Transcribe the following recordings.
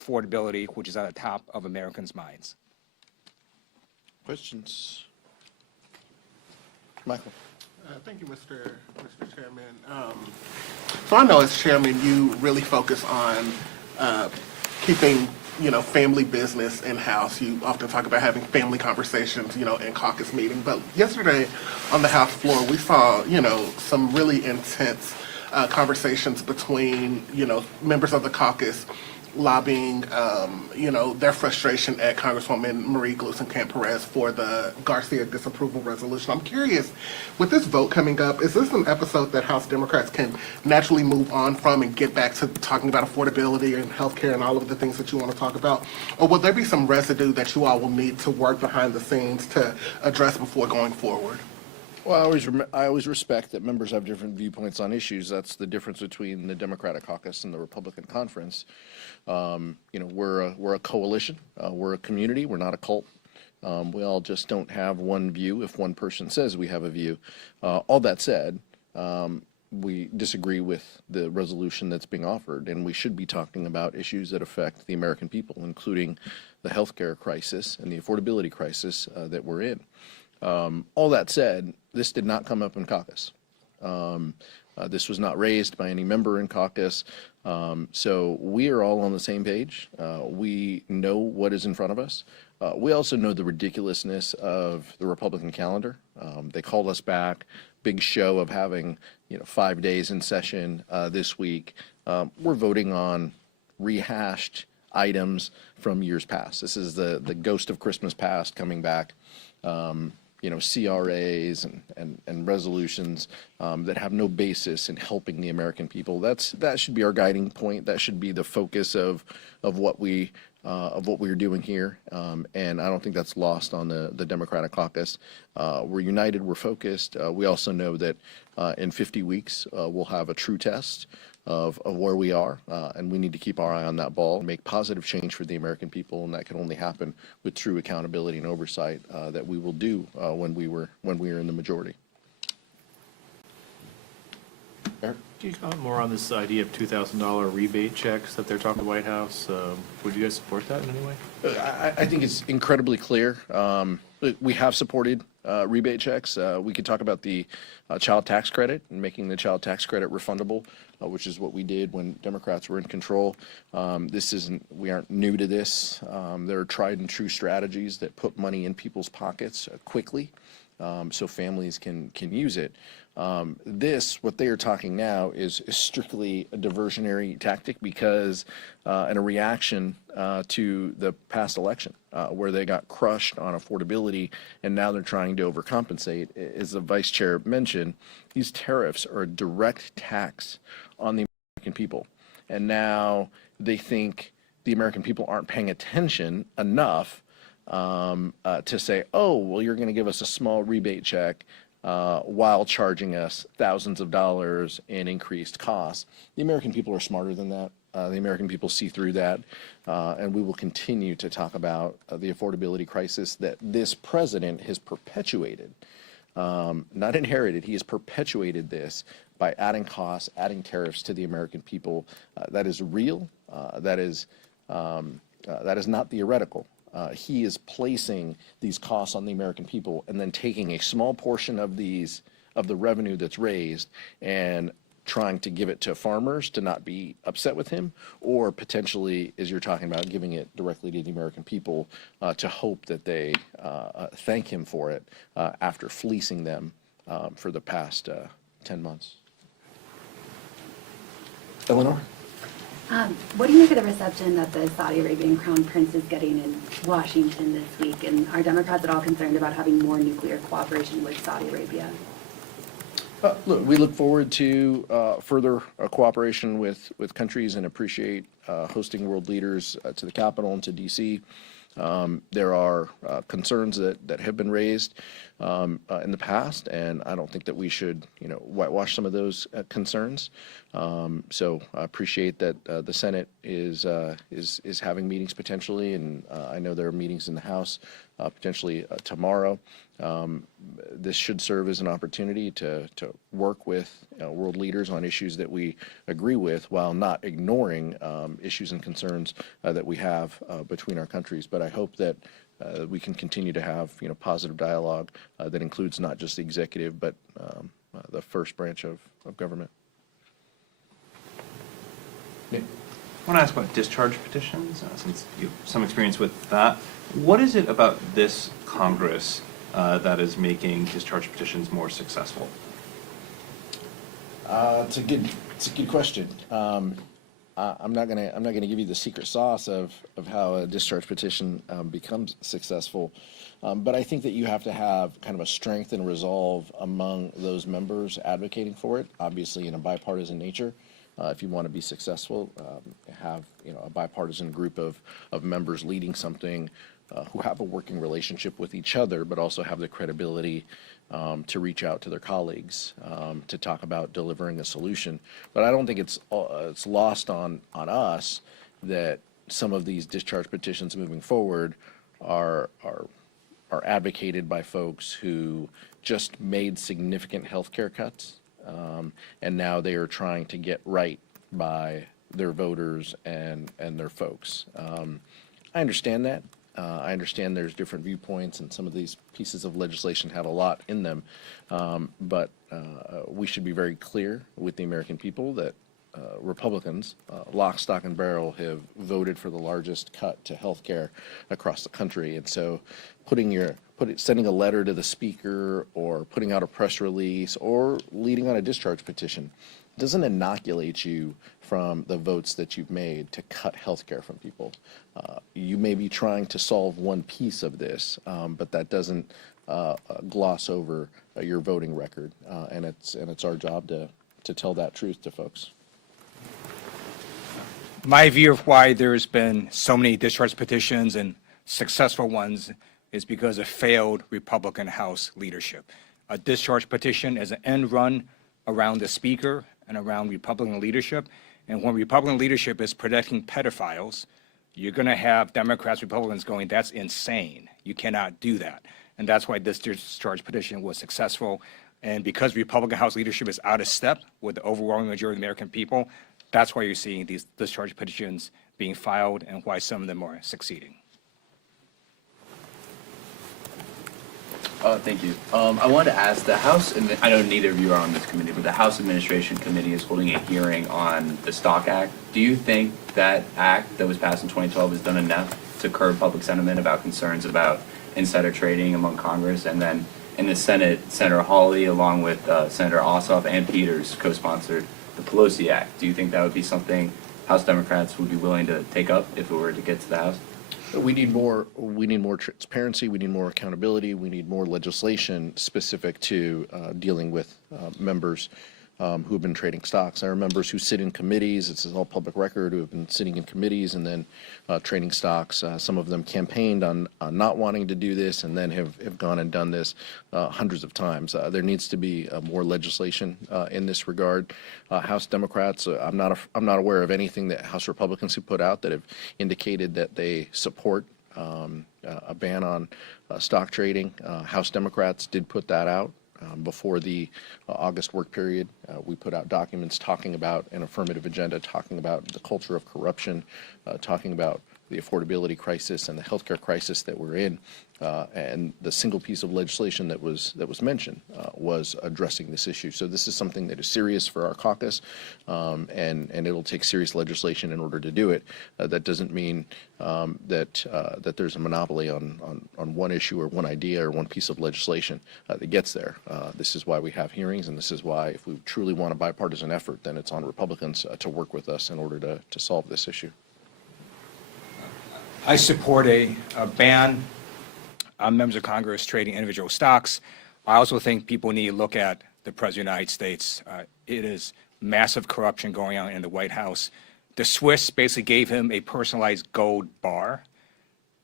affordability, which is at the top of Americans' minds. Questions? Michael. Thank you, Mr. Chairman. So I know as chairman, you really focus on keeping, family business in-house. You often talk about having family conversations, in caucus meeting. But yesterday on the House floor, we saw, some really intense conversations between, members of the caucus lobbying, their frustration at Congresswoman Marie Gluesenkamp-Perez for the Garcia disapproval resolution. I'm curious, with this vote coming up, is this an episode that House Democrats can naturally move on from and get back to talking about affordability and healthcare and all of the things that you want to talk about? Or will there be some residue that you all will need to work behind the scenes to address before going forward? Well, I always respect that members have different viewpoints on issues. That's the difference between the Democratic caucus and the Republican conference. We're a coalition. We're a community. We're not a cult. We all just don't have one view if one person says we have a view. All that said, we disagree with the resolution that's being offered, and we should be talking about issues that affect the American people, including the healthcare crisis and the affordability crisis that we're in. All that said, this did not come up in caucus. This was not raised by any member in caucus. So we are all on the same page. We know what is in front of us. We also know the ridiculousness of the Republican calendar. They called us back, big show of having 5 days in session this week. We're voting on rehashed items from years past. This is the ghost of Christmas past coming back. CRAs and resolutions that have no basis in helping the American people. That should be our guiding point. That should be the focus of what we're doing here. And I don't think that's lost on the Democratic caucus. We're united. We're focused. We also know that in 50 weeks we'll have a true test of where we are, and we need to keep our eye on that ball and make positive change for the American people, and that can only happen with true accountability and oversight that we will do when we were in the majority. Eric? Can you comment more on this idea of $2,000 rebate checks that they're talking to the White House? Would you guys support that in any way? I think it's incredibly clear. We have supported rebate checks. We could talk about the child tax credit and making the child tax credit refundable, which is what we did when Democrats were in control. We aren't new to this. There are tried and true strategies that put money in people's pockets quickly, so families can use it. What they are talking now is strictly a diversionary tactic because and a reaction to the past election where they got crushed on affordability, and now they're trying to overcompensate. As the vice chair mentioned, these tariffs are a direct tax on the American people, and now they think the American people aren't paying attention enough to say, oh, well, you're going to give us a small rebate check while charging us thousands of dollars in increased costs. The American people are smarter than that. The American people see through that, and we will continue to talk about the affordability crisis that this president has perpetuated, not inherited. He has perpetuated this by adding costs, adding tariffs to the American people. That is real. That is not theoretical. He is placing these costs on the American people and then taking a small portion of the revenue that's raised and trying to give it to farmers to not be upset with him, or potentially, as you're talking about, giving it directly to the American people to hope that they thank him for it after fleecing them for the past 10 months. Eleanor? What do you make of the reception that the Saudi Arabian Crown Prince is getting in Washington this week? And are Democrats at all concerned about having more nuclear cooperation with Saudi Arabia? Look, we look forward to further cooperation with countries and appreciate hosting world leaders to the Capitol and to D.C. There are concerns that have been raised in the past, and I don't think that we should, whitewash some of those concerns. So I appreciate that the Senate is having meetings potentially, and I know there are meetings in the House potentially tomorrow. This should serve as an opportunity to work with world leaders on issues that we agree with, while not ignoring issues and concerns that we have between our countries. But I hope that we can continue to have positive dialogue that includes not just the executive, but the first branch of government. I want to ask about discharge petitions, since you have some experience with that. What is it about this Congress that is making discharge petitions more successful? It's a good question. I'm not gonna give you the secret sauce of how a discharge petition becomes successful, but I think that you have to have kind of a strength and resolve among those members advocating for it. Obviously, in a bipartisan nature, if you want to be successful, have a bipartisan group of members leading something who have a working relationship with each other, but also have the credibility to reach out to their colleagues to talk about delivering a solution. But I don't think it's lost on us that some of these discharge petitions moving forward are advocated by folks who just made significant health care cuts, and now they are trying to get right by their voters and their folks. I understand that. I understand there's different viewpoints, and some of these pieces of legislation have a lot in them. But we should be very clear with the American people that Republicans, lock, stock, and barrel, have voted for the largest cut to health care across the country. And so sending a letter to the speaker, or putting out a press release, or leading on a discharge petition doesn't inoculate you from the votes that you've made to cut health care from people. You may be trying to solve one piece of this, but that doesn't gloss over your voting record, and it's our job to tell that truth to folks. My view of why there's been so many discharge petitions and successful ones is because of failed Republican House leadership. A discharge petition is an end run around the speaker and around Republican leadership. And when Republican leadership is protecting pedophiles, you're going to have Democrats, Republicans going, that's insane. You cannot do that. And that's why this discharge petition was successful. And because Republican House leadership is out of step with the overwhelming majority of the American people, that's why you're seeing these discharge petitions being filed, and why some of them are succeeding. Thank you. I wanted to ask the House, and I know neither of you are on this committee, but the House Administration Committee is holding a hearing on the Stock Act. Do you think that act that was passed in 2012 has done enough to curb public sentiment about concerns about insider trading among Congress? And then in the Senate, Senator Hawley, along with Senator Ossoff and Peters, co-sponsored the Pelosi Act. Do you think that would be something House Democrats would be willing to take up if it were to get to the House? We need more transparency. We need more accountability. We need more legislation specific to dealing with members who have been trading stocks. There are members who sit in committees, this is all public record, who have been sitting in committees and then trading stocks. Some of them campaigned on not wanting to do this, and then have gone and done this hundreds of times. There needs to be more legislation in this regard. House Democrats, I'm not aware of anything that House Republicans have put out that have indicated that they support a ban on stock trading. House Democrats did put that out. Before the August work period, we put out documents talking about an affirmative agenda, talking about the culture of corruption, talking about the affordability crisis and the healthcare crisis that we're in. And the single piece of legislation that was mentioned was addressing this issue. So this is something that is serious for our caucus, and it'll take serious legislation in order to do it. That doesn't mean that there's a monopoly on one issue or one idea or one piece of legislation that gets there. This is why we have hearings, and this is why, if we truly want a bipartisan effort, then it's on Republicans to work with us in order to solve this issue. I support a ban on members of Congress trading individual stocks. I also think people need to look at the President of the United States. It is massive corruption going on in the White House. The Swiss basically gave him a personalized gold bar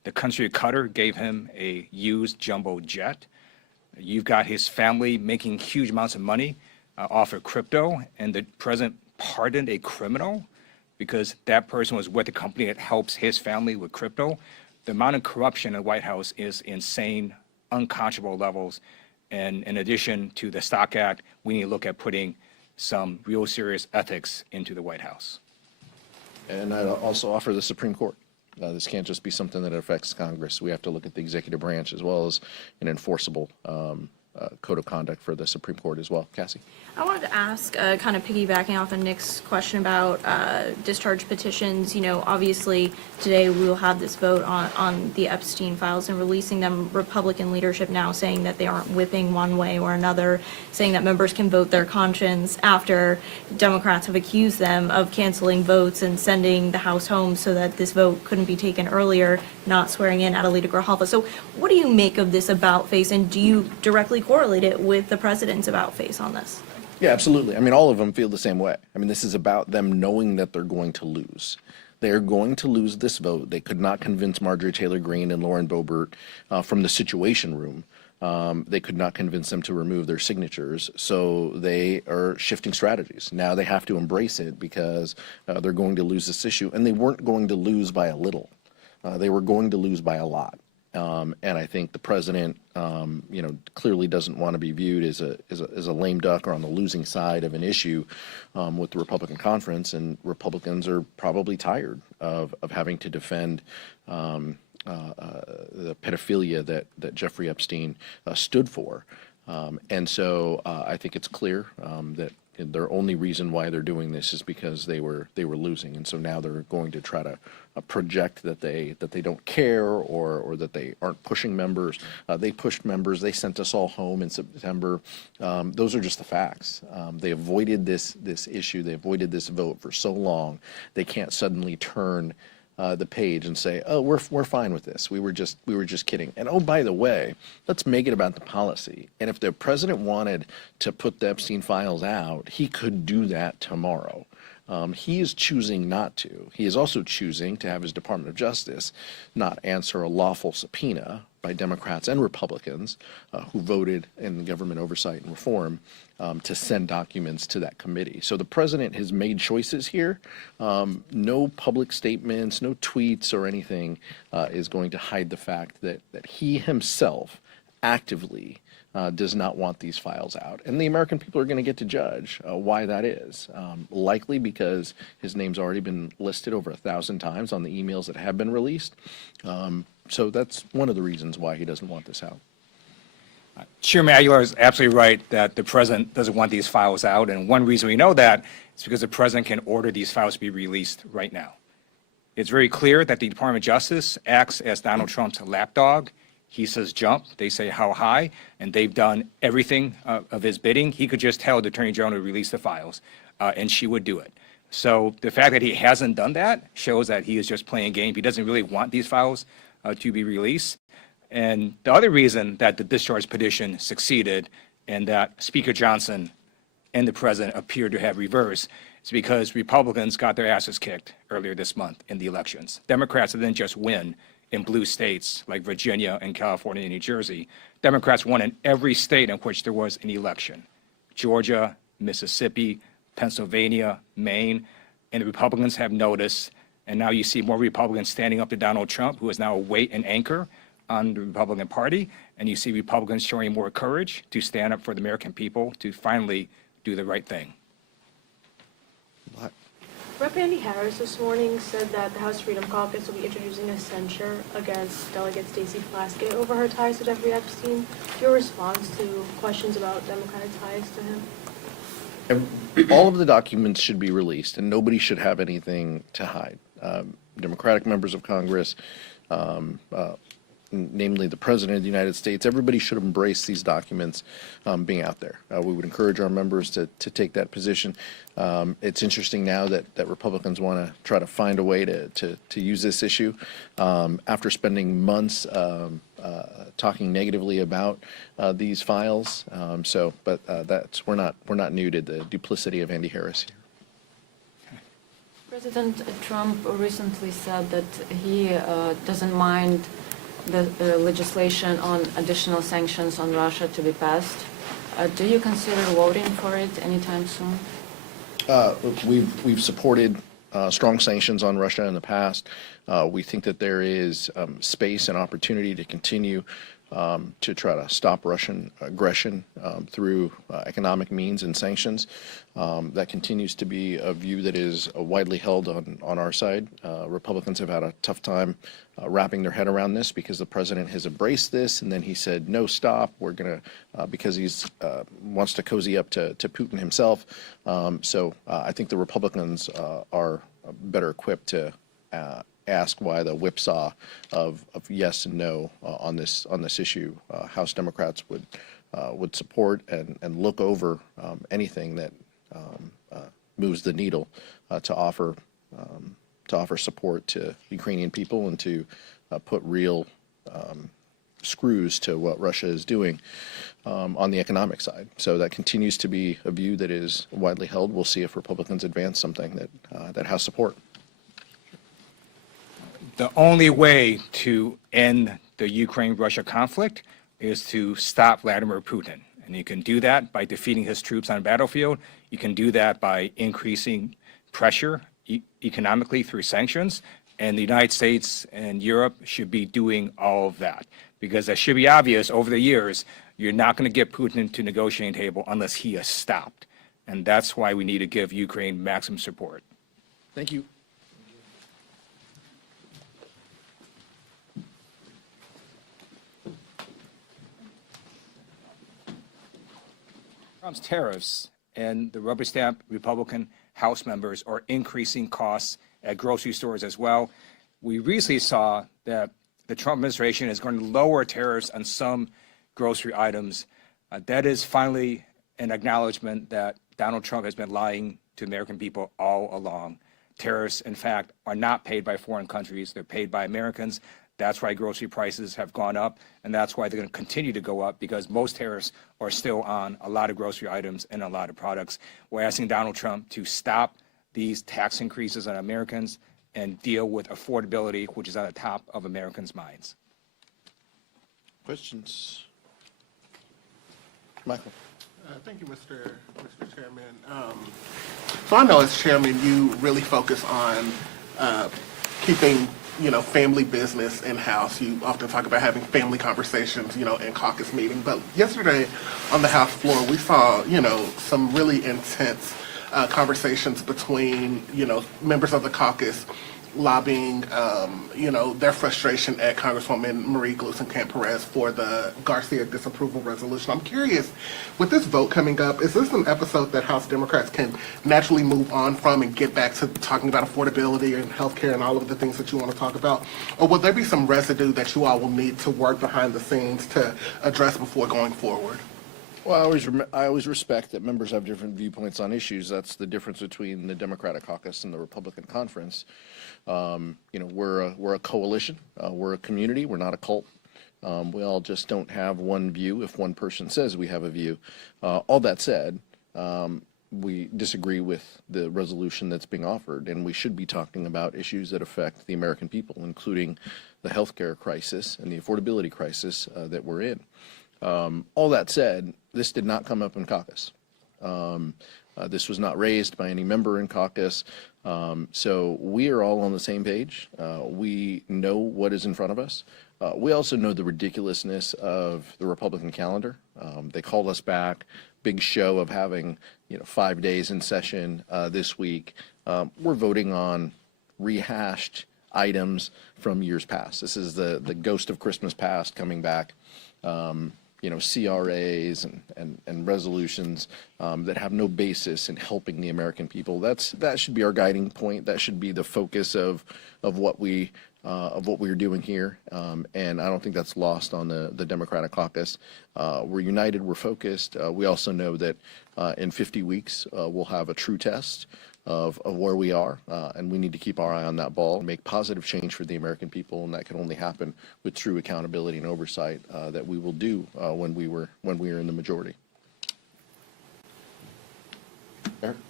The country of Qatar gave him a used jumbo jet. You've got his family making huge amounts of money off of crypto, and the president pardoned a criminal because that person was with a company that helps his family with crypto. The amount of corruption in the White House is insane, unconscionable levels. And in addition to the Stock Act, we need to look at putting some real serious ethics into the White House. And I also offer the Supreme Court. This can't just be something that affects Congress. We have to look at the executive branch as well as an enforceable code of conduct for the Supreme Court as well. Cassie? I wanted to ask, kind of piggybacking off of Nick's question about discharge petitions. You know, obviously today we will have this vote on the Epstein files and releasing them. Republican leadership now saying that they aren't whipping one way or another, saying that members can vote their conscience after Democrats have accused them of canceling votes and sending the House home so that this vote couldn't be taken earlier, not swearing in Adelita Grijalva. So what do you make of this about face, and do you directly correlate it with the president's about face on this? Yeah, absolutely. I mean, all of them feel the same way. I mean, this is about them knowing that they're going to lose. They're going to lose this vote. They could not convince Marjorie Taylor Greene and Lauren Boebert from the Situation Room. They could not convince them to remove their signatures, so they are shifting strategies. Now they have to embrace it because they're going to lose this issue, and they weren't going to lose by a little. They were going to lose by a lot. And I think the president, clearly doesn't want to be viewed as a lame duck or on the losing side of an issue with the Republican conference. And Republicans are probably tired of having to defend the pedophilia that Jeffrey Epstein stood for. And so I think it's clear that their only reason why they're doing this is because they were losing, and so now they're going to try to project that they don't care or that they aren't pushing members. They pushed members. They sent us all home in September. Those are just the facts. They avoided this issue. They avoided this vote for so long. They can't suddenly turn the page and say, "Oh, we're fine with this. We were just kidding." And oh, by the way, let's make it about the policy. And if the president wanted to put the Epstein files out, he could do that tomorrow. He is choosing not to. He is also choosing to have his Department of Justice not answer a lawful subpoena by Democrats and Republicans who voted in government oversight and reform to send documents to that committee. So the president has made choices here. No public statements, no tweets or anything is going to hide the fact that he himself actively does not want these files out. And the American people are going to get to judge why that is. Likely because his name's already been listed over 1,000 times on the emails that have been released. So that's one of the reasons why he doesn't want this out. Chairman Aguilar is absolutely right that the president doesn't want these files out. And one reason we know that is because the president can order these files to be released right now. It's very clear that the Department of Justice acts as Donald Trump's lapdog. He says jump, they say how high, and they've done everything of his bidding. He could just tell the Attorney General to release the files, and she would do it. So the fact that he hasn't done that shows that he is just playing a game. He doesn't really want these files to be released. And the other reason that the discharge petition succeeded and that Speaker Johnson and the president appear to have reversed is because Republicans got their asses kicked earlier this month in the elections. Democrats didn't just win in blue states like Virginia and California and New Jersey. Democrats won in every state in which there was an election: Georgia, Mississippi, Pennsylvania, Maine. And the Republicans have noticed, and now you see more Republicans standing up to Donald Trump, who is now a weight and anchor on the Republican Party, and you see Republicans showing more courage to stand up for the American people to finally do the right thing. Rep. Andy Harris this morning said that the House Freedom Caucus will be introducing a censure against Delegate Stacey Plaskett over her ties to Jeffrey Epstein. Your response to questions about Democratic ties to him? All of the documents should be released, and nobody should have anything to hide. Democratic members of Congress, namely the President of the United States, everybody should embrace these documents being out there. We would encourage our members to take that position. It's interesting now that Republicans want to try to find a way to use this issue after spending months talking negatively about these files. But we're not new to the duplicity of Andy Harris here. President Trump recently said that he doesn't mind the legislation on additional sanctions on Russia to be passed. Do you consider voting for it anytime soon? We've supported strong sanctions on Russia in the past. We think that there is space and opportunity to continue to try to stop Russian aggression through economic means and sanctions. That continues to be a view that is widely held on our side. Republicans have had a tough time wrapping their head around this because the president has embraced this, and then he said, no, stop, we're going to, because he's wants to cozy up to Putin himself. So I think the Republicans are better equipped to ask why the whipsaw of yes and no on this issue. House Democrats would support and look over anything that moves the needle to offer support to Ukrainian people and to put real screws to what Russia is doing on the economic side. So that continues to be a view that is widely held. We'll see if Republicans advance something that has support. The only way to end the Ukraine-Russia conflict is to stop Vladimir Putin. And you can do that by defeating his troops on the battlefield. You can do that by increasing pressure economically through sanctions. And the United States and Europe should be doing all of that. Because it should be obvious over the years, you're not going to get Putin to the negotiating table unless he is stopped. And that's why we need to give Ukraine maximum support. Thank you. Trump's tariffs and the rubber stamp Republican House members are increasing costs at grocery stores as well. We recently saw that the Trump administration is going to lower tariffs on some grocery items. That is finally an acknowledgement that Donald Trump has been lying to American people all along. Tariffs, in fact, are not paid by foreign countries. They're paid by Americans. That's why grocery prices have gone up, and that's why they're going to continue to go up, because most tariffs are still on a lot of grocery items and a lot of products. We're asking Donald Trump to stop these tax increases on Americans and deal with affordability, which is at the top of Americans' minds. Questions? Michael. Thank you, Mr. Chairman. So I know as chairman, you really focus on keeping, family business in-house. You often talk about having family conversations, in caucus meeting. But yesterday on the House floor, we saw, some really intense conversations between, members of the caucus lobbying, their frustration at Congresswoman Marie Gluesenkamp-Perez for the Garcia disapproval resolution. I'm curious, with this vote coming up, is this an episode that House Democrats can naturally move on from and get back to talking about affordability and healthcare and all of the things that you want to talk about? Or will there be some residue that you all will need to work behind the scenes to address before going forward? Well, I always respect that members have different viewpoints on issues. That's the difference between the Democratic caucus and the Republican conference. We're a coalition. We're a community. We're not a cult. We all just don't have one view if one person says we have a view. All that said, we disagree with the resolution that's being offered, and we should be talking about issues that affect the American people, including the healthcare crisis and the affordability crisis that we're in. All that said, this did not come up in caucus. This was not raised by any member in caucus. So we are all on the same page. We know what is in front of us. We also know the ridiculousness of the Republican calendar. They called us back, big show of having 5 days in session this week. We're voting on rehashed items from years past. This is the ghost of Christmas past coming back. CRAs and resolutions that have no basis in helping the American people. That should be our guiding point. That should be the focus of what we're doing here. And I don't think that's lost on the Democratic caucus. We're united. We're focused. We also know that in 50 weeks we'll have a true test of where we are, and we need to keep our eye on that ball and make positive change for the American people, and that can only happen with true accountability and oversight that we will do when we are in the majority. Eric?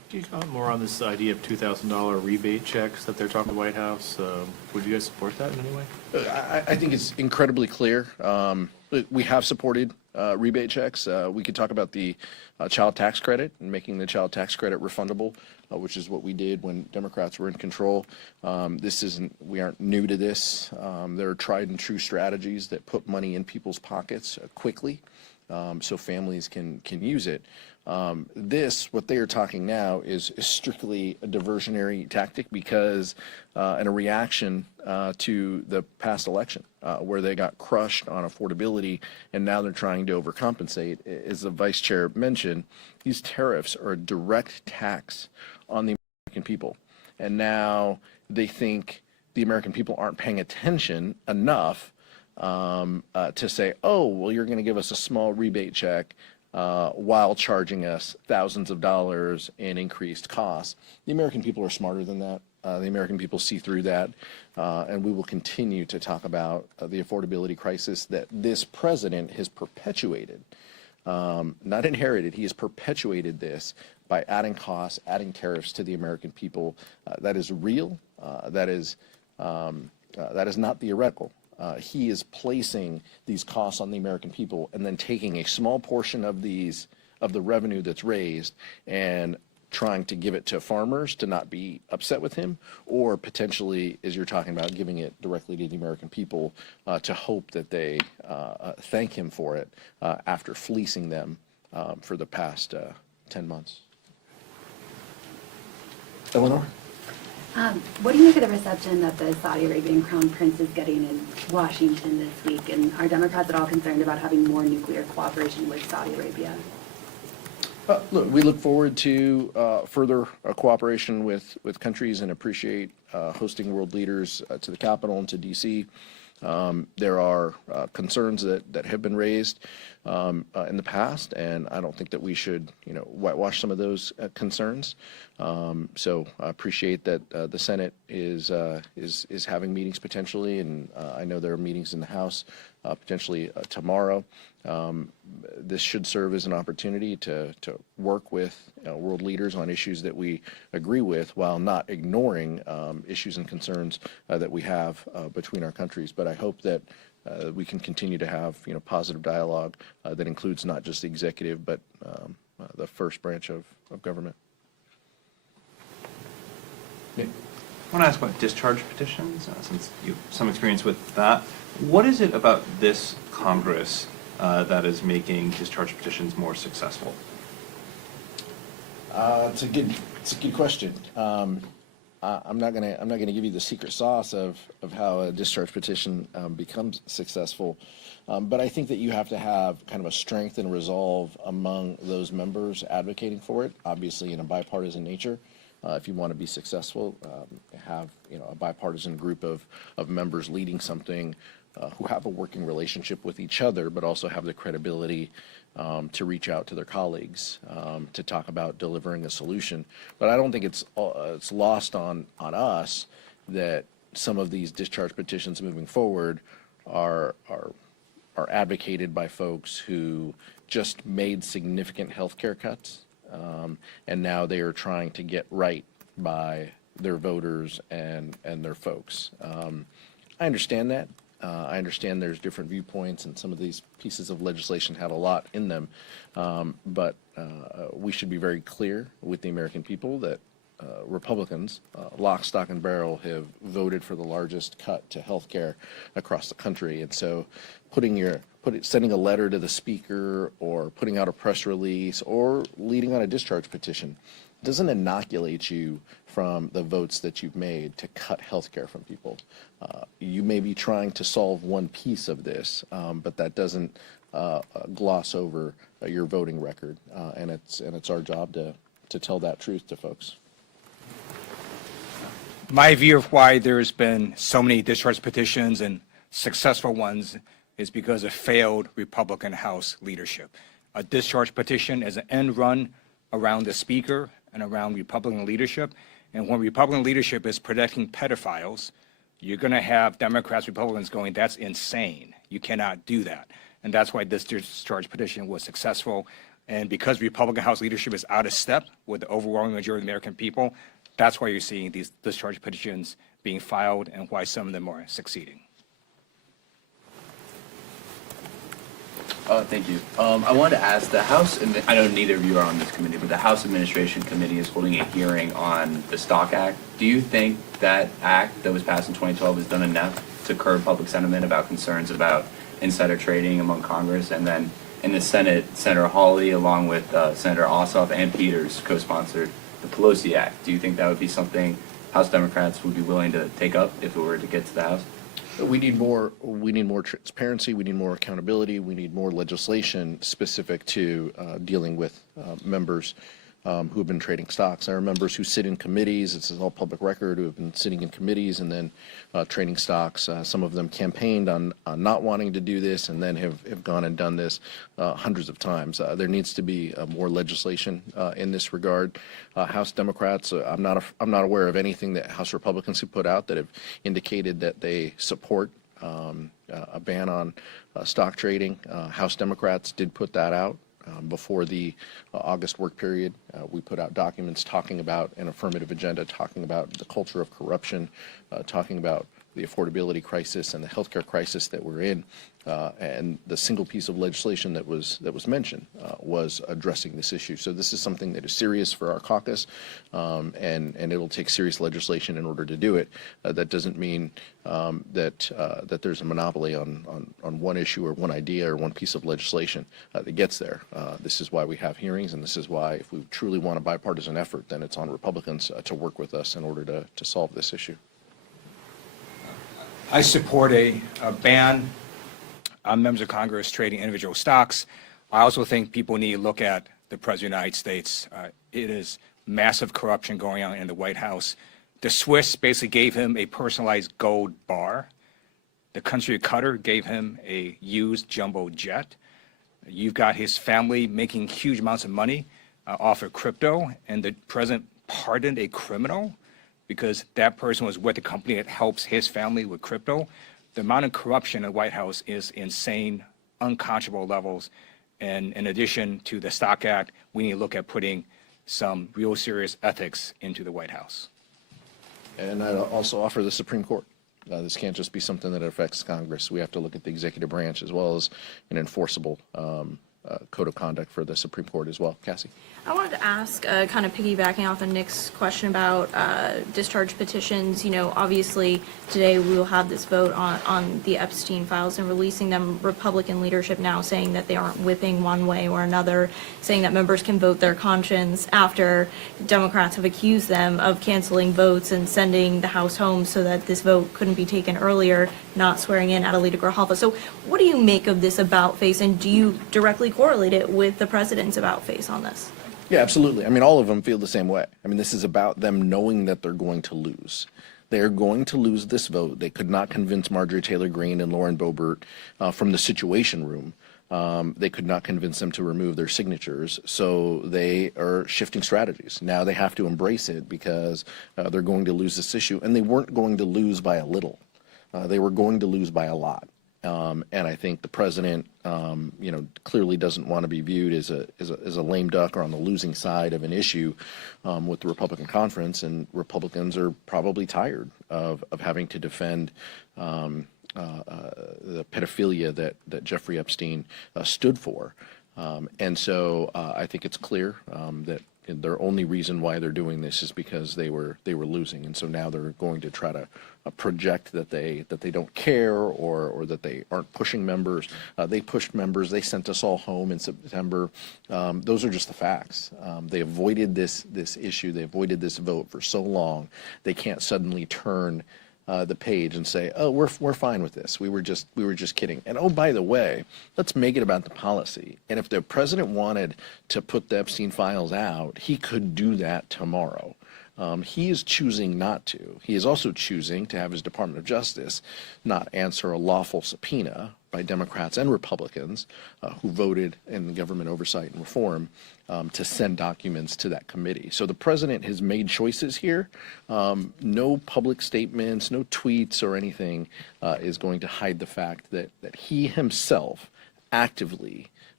Can you comment more on this idea of $2,000 rebate checks that they're talking the White House? Would you guys support that in any way? I think it's incredibly clear. We have supported rebate checks. We could talk about the child tax credit and making the child tax credit refundable, which is what we did when Democrats were in control. We aren't new to this. There are tried and true strategies that put money in people's pockets quickly, so families can use it. What they are talking now is strictly a diversionary tactic because, and a reaction to the past election, where they got crushed on affordability, and now they're trying to overcompensate. As the vice chair mentioned, these tariffs are a direct tax on the American people, and now they think the American people aren't paying attention enough to say, oh, well, you're going to give us a small rebate check while charging us thousands of dollars in increased costs. The American people are smarter than that. The American people see through that, and we will continue to talk about the affordability crisis that this president has perpetuated, not inherited. He has perpetuated this by adding costs, adding tariffs to the American people. That is real. That is not theoretical. He is placing these costs on the American people and then taking a small portion of the revenue that's raised and trying to give it to farmers to not be upset with him, or potentially, as you're talking about, giving it directly to the American people to hope that they thank him for it after fleecing them for the past 10 months. Eleanor? What do you make of the reception that the Saudi Arabian Crown Prince is getting in Washington this week? And are Democrats at all concerned about having more nuclear cooperation with Saudi Arabia? Look, we look forward to further cooperation with countries and appreciate hosting world leaders to the Capitol and to D.C. There are concerns that have been raised in the past, and I don't think that we should, whitewash some of those concerns. So I appreciate that the Senate is having meetings potentially, and I know there are meetings in the House potentially tomorrow. This should serve as an opportunity to work with world leaders on issues that we agree with, while not ignoring issues and concerns that we have between our countries. But I hope that we can continue to have positive dialogue that includes not just the executive, but the first branch of government. I want to ask about discharge petitions, since you have some experience with that. What is it about this Congress that is making discharge petitions more successful? It's a good question. I'm not gonna give you the secret sauce of how a discharge petition becomes successful, but I think that you have to have kind of a strength and resolve among those members advocating for it, obviously in a bipartisan nature. If you want to be successful, have a bipartisan group of members leading something who have a working relationship with each other, but also have the credibility to reach out to their colleagues to talk about delivering a solution. But I don't think it's lost on us that some of these discharge petitions moving forward are advocated by folks who just made significant health care cuts, and now they are trying to get right by their voters and their folks. I understand that. I understand there's different viewpoints, and some of these pieces of legislation have a lot in them, but we should be very clear with the American people that Republicans, lock, stock, and barrel, have voted for the largest cut to health care across the country. And so sending a letter to the speaker, or putting out a press release, or leading on a discharge petition doesn't inoculate you from the votes that you've made to cut health care from people. You may be trying to solve one piece of this, but that doesn't gloss over your voting record, and it's our job to tell that truth to folks. My view of why there's been so many discharge petitions and successful ones is because of failed Republican House leadership. A discharge petition is an end run around the speaker and around Republican leadership. And when Republican leadership is protecting pedophiles, you're going to have Democrats, Republicans going, that's insane. You cannot do that. And that's why this discharge petition was successful. And because Republican House leadership is out of step with the overwhelming majority of the American people, that's why you're seeing these discharge petitions being filed and why some of them are succeeding. Thank you. I wanted to ask the House, and I know neither of you are on this committee, but the House Administration Committee is holding a hearing on the Stock Act. Do you think that act that was passed in 2012 has done enough to curb public sentiment about concerns about insider trading among Congress? And then in the Senate, Senator Hawley, along with Senator Ossoff and Peters, co-sponsored the Pelosi Act. Do you think that would be something House Democrats would be willing to take up if it were to get to the House? We need more transparency, we need more accountability, we need more legislation specific to dealing with members who have been trading stocks. There are members who sit in committees, this is all public record, who have been sitting in committees and then trading stocks. Some of them campaigned on not wanting to do this and then have gone and done this hundreds of times. There needs to be more legislation in this regard. House Democrats, I'm not aware of anything that House Republicans have put out that have indicated that they support a ban on stock trading. House Democrats did put that out. Before the August work period, we put out documents talking about an affirmative agenda, talking about the culture of corruption, talking about the affordability crisis and the healthcare crisis that we're in. And the single piece of legislation that was mentioned was addressing this issue. So this is something that is serious for our caucus, and it'll take serious legislation in order to do it. That doesn't mean that there's a monopoly on one issue or one idea or one piece of legislation that gets there. This is why we have hearings, and this is why, if we truly want a bipartisan effort, then it's on Republicans to work with us in order to solve this issue. I support a ban on members of Congress trading individual stocks. I also think people need to look at the President of the United States. It is massive corruption going on in the White House. The Swiss basically gave him a personalized gold bar. The country of Qatar gave him a used jumbo jet. You've got his family making huge amounts of money off of crypto, and the president pardoned a criminal because that person was with the company that helps his family with crypto. The amount of corruption in the White House is insane, unconscionable levels. And in addition to the Stock Act, we need to look at putting some real serious ethics into the White House. And I'd also offer the Supreme Court. This can't just be something that affects Congress. We have to look at the executive branch as well as an enforceable code of conduct for the Supreme Court as well. Cassie? I wanted to ask, kind of piggybacking off of Nick's question about discharge petitions. You know, obviously today we will have this vote on the Epstein files and releasing them. Republican leadership now saying that they aren't whipping one way or another, saying that members can vote their conscience after Democrats have accused them of canceling votes and sending the House home so that this vote couldn't be taken earlier, not swearing in Adelita Grijalva. So what do you make of this about face, and do you directly correlate it with the president's about face on this? Yeah, absolutely. I mean, all of them feel the same way. I mean, this is about them knowing that they're going to lose. They are going to lose this vote. They could not convince Marjorie Taylor Greene and Lauren Boebert from the Situation Room. They could not convince them to remove their signatures, so they are shifting strategies. Now they have to embrace it because they're going to lose this issue, and they weren't going to lose by a little. They were going to lose by a lot. And I think the president, clearly doesn't want to be viewed as a lame duck or on the losing side of an issue with the Republican conference. And Republicans are probably tired of having to defend the pedophilia that Jeffrey Epstein stood for. And so I think it's clear that their only reason why they're doing this is because they were losing, and so now they're going to try to project that they don't care or that they aren't pushing members. They pushed members. They sent us all home in September. Those are just the facts. They avoided this issue. They avoided this vote for so long. They can't suddenly turn the page and say, "Oh, we're fine with this. We were just kidding." And oh, by the way, let's make it about the policy. And if the president wanted to put the Epstein files out, he could do that tomorrow. He is choosing not to. He is also choosing to have his Department of Justice not answer a lawful subpoena by Democrats and Republicans who voted in the Government Oversight and Reform to send documents to that committee. So the president has made choices here. No public statements, no tweets or anything is going to hide the fact that he himself actively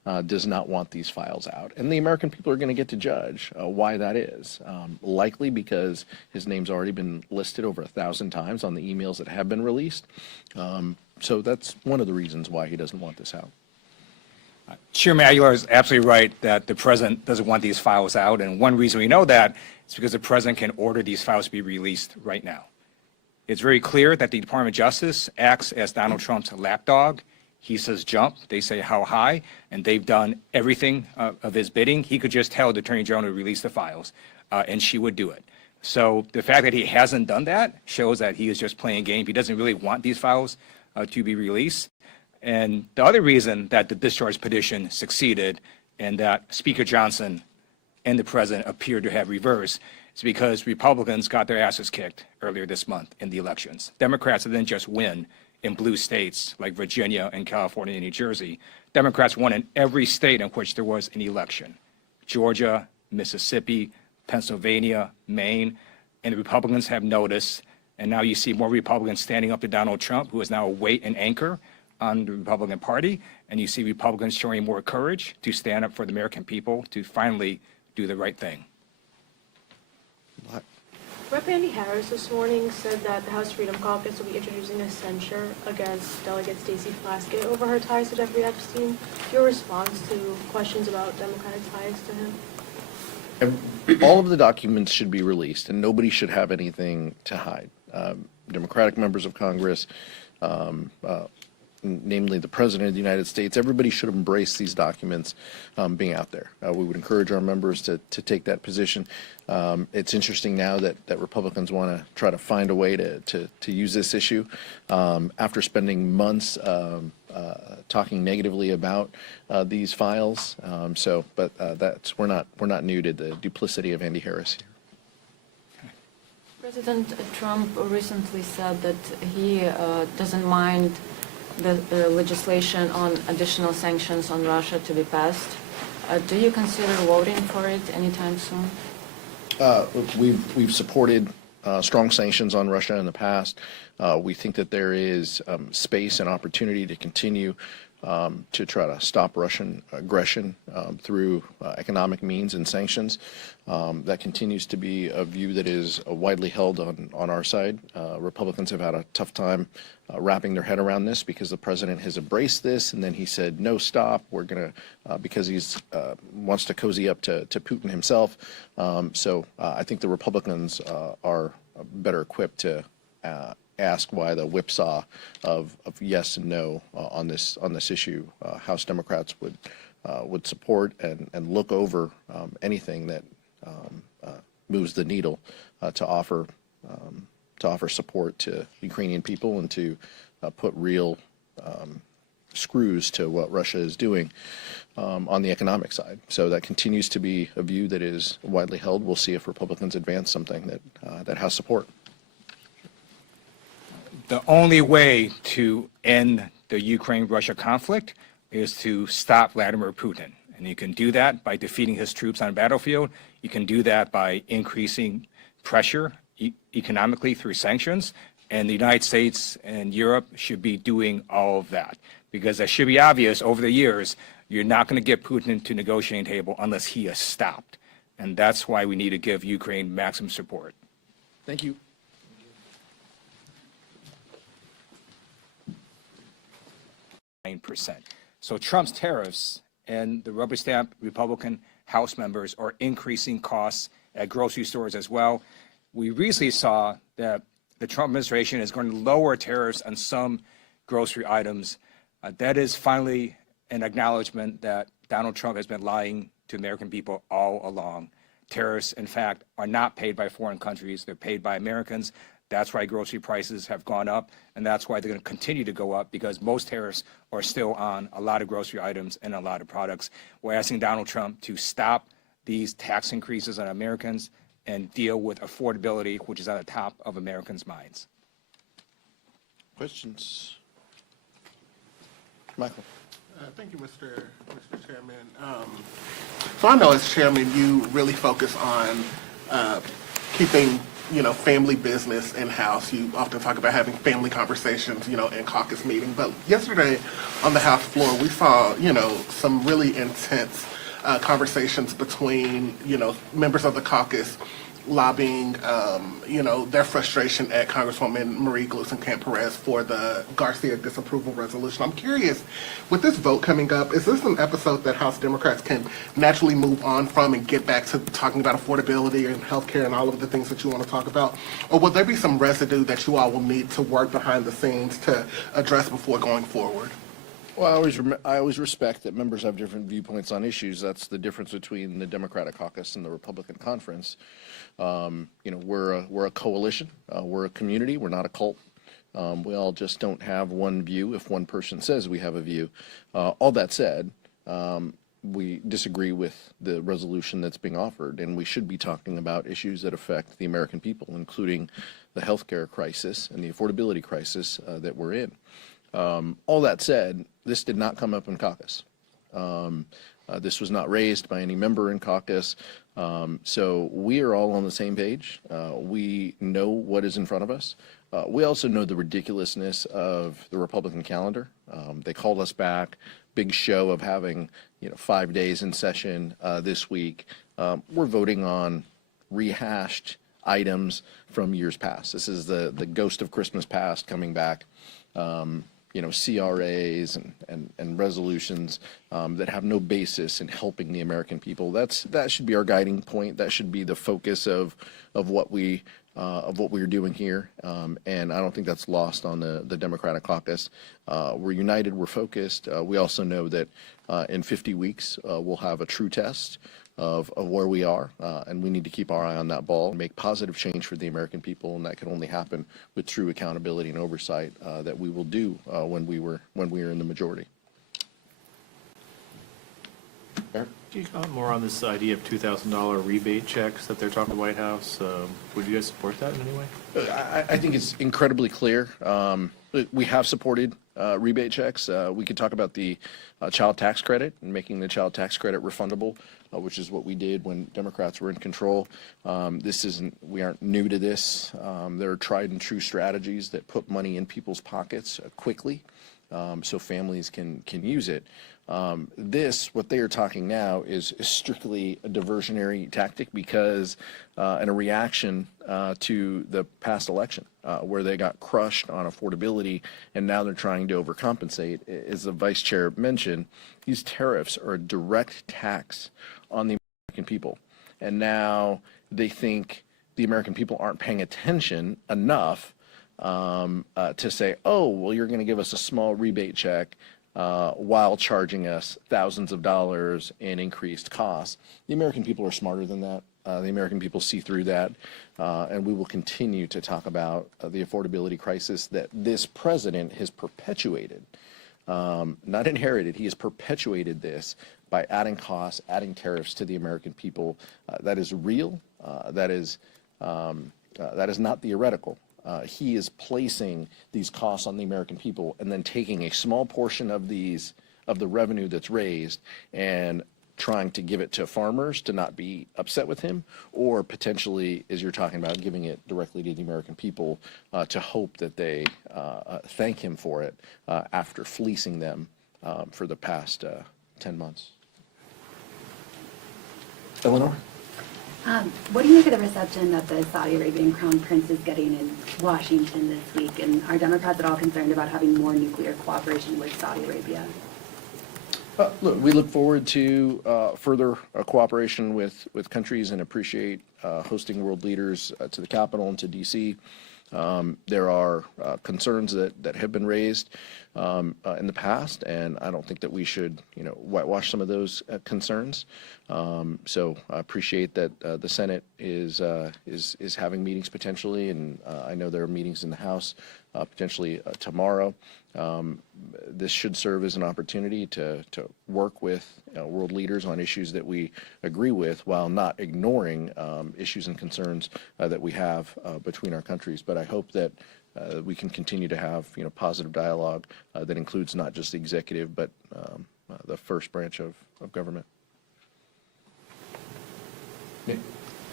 does not want these files out. And the American people are going to get to judge why that is. Likely because his name's already been listed over 1,000 times on the emails that have been released. So that's one of the reasons why he doesn't want this out. Chairman Aguilar is absolutely right that the president doesn't want these files out, and one reason we know that is because the president can order these files to be released right now. It's very clear that the Department of Justice acts as Donald Trump's lapdog. He says jump, they say how high, and they've done everything of his bidding. He could just tell the Attorney General to release the files, and she would do it. So the fact that he hasn't done that shows that he is just playing a game. He doesn't really want these files to be released. And the other reason that the discharge petition succeeded and that Speaker Johnson and the president appear to have reversed is because Republicans got their asses kicked earlier this month in the elections. Democrats didn't just win in blue states like Virginia and California and New Jersey. Democrats won in every state in which there was an election: Georgia, Mississippi, Pennsylvania, Maine. And the Republicans have noticed, and now you see more Republicans standing up to Donald Trump, who is now a weight and anchor on the Republican Party, and you see Republicans showing more courage to stand up for the American people to finally do the right thing. Rep. Andy Harris this morning said that the House Freedom Caucus will be introducing a censure against Delegate Stacey Plaskett over her ties to Jeffrey Epstein. Your response to questions about Democratic ties to him? All of the documents should be released, and nobody should have anything to hide. Democratic members of Congress, namely the President of the United States, everybody should embrace these documents being out there. We would encourage our members to take that position. It's interesting now that Republicans want to try to find a way to use this issue after spending months talking negatively about these files. But we're not new to the duplicity of Andy Harris here. President Trump recently said that he doesn't mind the legislation on additional sanctions on Russia to be passed. Do you consider voting for it anytime soon? We've supported strong sanctions on Russia in the past. We think that there is space and opportunity to continue to try to stop Russian aggression through economic means and sanctions. That continues to be a view that is widely held on our side. Republicans have had a tough time wrapping their head around this because the president has embraced this, and then he said, no, stop, we're going to, because he's wants to cozy up to Putin himself. So I think the Republicans are better equipped to ask why the whipsaw of yes and no on this issue. House Democrats would support and look over anything that moves the needle to offer support to Ukrainian people and to put real screws to what Russia is doing on the economic side. So that continues to be a view that is widely held. We'll see if Republicans advance something that has support. The only way to end the Ukraine-Russia conflict is to stop Vladimir Putin. And you can do that by defeating his troops on the battlefield. You can do that by increasing pressure economically through sanctions. And the United States and Europe should be doing all of that. Because it should be obvious over the years, you're not going to get Putin to the negotiating table unless he is stopped. And that's why we need to give Ukraine maximum support. Thank you. %. So Trump's tariffs and the rubber stamp Republican House members are increasing costs at grocery stores as well. We recently saw that the Trump administration is going to lower tariffs on some grocery items. That is finally an acknowledgement that Donald Trump has been lying to American people all along. Tariffs, in fact, are not paid by foreign countries. They're paid by Americans. That's why grocery prices have gone up, and that's why they're going to continue to go up, because most tariffs are still on a lot of grocery items and a lot of products. We're asking Donald Trump to stop these tax increases on Americans and deal with affordability, which is at the top of Americans' minds. Questions? Michael. Thank you, Mr. Chairman. So I know as chairman, you really focus on keeping family business in-house. You often talk about having family conversations, in caucus meeting. But yesterday on the House floor, we saw, some really intense conversations between, members of the caucus lobbying, their frustration at Congresswoman Marie Gluesenkamp-Perez for the Garcia disapproval resolution. I'm curious, with this vote coming up, is this an episode that House Democrats can naturally move on from and get back to talking about affordability and healthcare and all of the things that you want to talk about? Or will there be some residue that you all will need to work behind the scenes to address before going forward? Well, I always respect that members have different viewpoints on issues. That's the difference between the Democratic caucus and the Republican conference. We're a coalition. We're a community. We're not a cult. We all just don't have one view if one person says we have a view. All that said, we disagree with the resolution that's being offered, and we should be talking about issues that affect the American people, including the healthcare crisis and the affordability crisis that we're in. All that said, this did not come up in caucus. This was not raised by any member in caucus. So we are all on the same page. We know what is in front of us. We also know the ridiculousness of the Republican calendar. They called us back, big show of having 5 days in session this week. We're voting on rehashed items from years past. This is the ghost of Christmas past coming back. CRAs and resolutions that have no basis in helping the American people. That should be our guiding point. That should be the focus of what we're doing here. And I don't think that's lost on the Democratic caucus. We're united. We're focused. We also know that in 50 weeks we'll have a true test of where we are, and we need to keep our eye on that ball and make positive change for the American people, and that can only happen with true accountability and oversight that we will do when we are in the majority. Eric? Can you comment more on this idea of $2,000 rebate checks that they're talking to the White House? Would you guys support that in any way? I think it's incredibly clear. We have supported rebate checks. We could talk about the child tax credit and making the child tax credit refundable, which is what we did when Democrats were in control. We aren't new to this. There are tried and true strategies that put money in people's pockets quickly, so families can use it. What they are talking now is strictly a diversionary tactic because and a reaction to the past election where they got crushed on affordability, and now they're trying to overcompensate. As the vice chair mentioned, these tariffs are a direct tax on the American people, and now they think the American people aren't paying attention enough to say, oh, well, you're going to give us a small rebate check while charging us thousands of dollars in increased costs. The American people are smarter than that. The American people see through that, and we will continue to talk about the affordability crisis that this president has perpetuated, not inherited. He has perpetuated this by adding costs, adding tariffs to the American people. That is real. That is not theoretical. He is placing these costs on the American people and then taking a small portion of the revenue that's raised and trying to give it to farmers to not be upset with him, or potentially, as you're talking about, giving it directly to the American people to hope that they thank him for it after fleecing them for the past 10 months. Eleanor? What do you make of the reception that the Saudi Arabian Crown Prince is getting in Washington this week? And are Democrats at all concerned about having more nuclear cooperation with Saudi Arabia? Look, we look forward to further cooperation with countries and appreciate hosting world leaders to the Capitol and to D.C. There are concerns that have been raised in the past, and I don't think that we should, whitewash some of those concerns. So I appreciate that the Senate is having meetings potentially, and I know there are meetings in the House potentially tomorrow. This should serve as an opportunity to work with world leaders on issues that we agree with, while not ignoring issues and concerns that we have between our countries. But I hope that we can continue to have positive dialogue that includes not just the executive, but the first branch of government. Nick?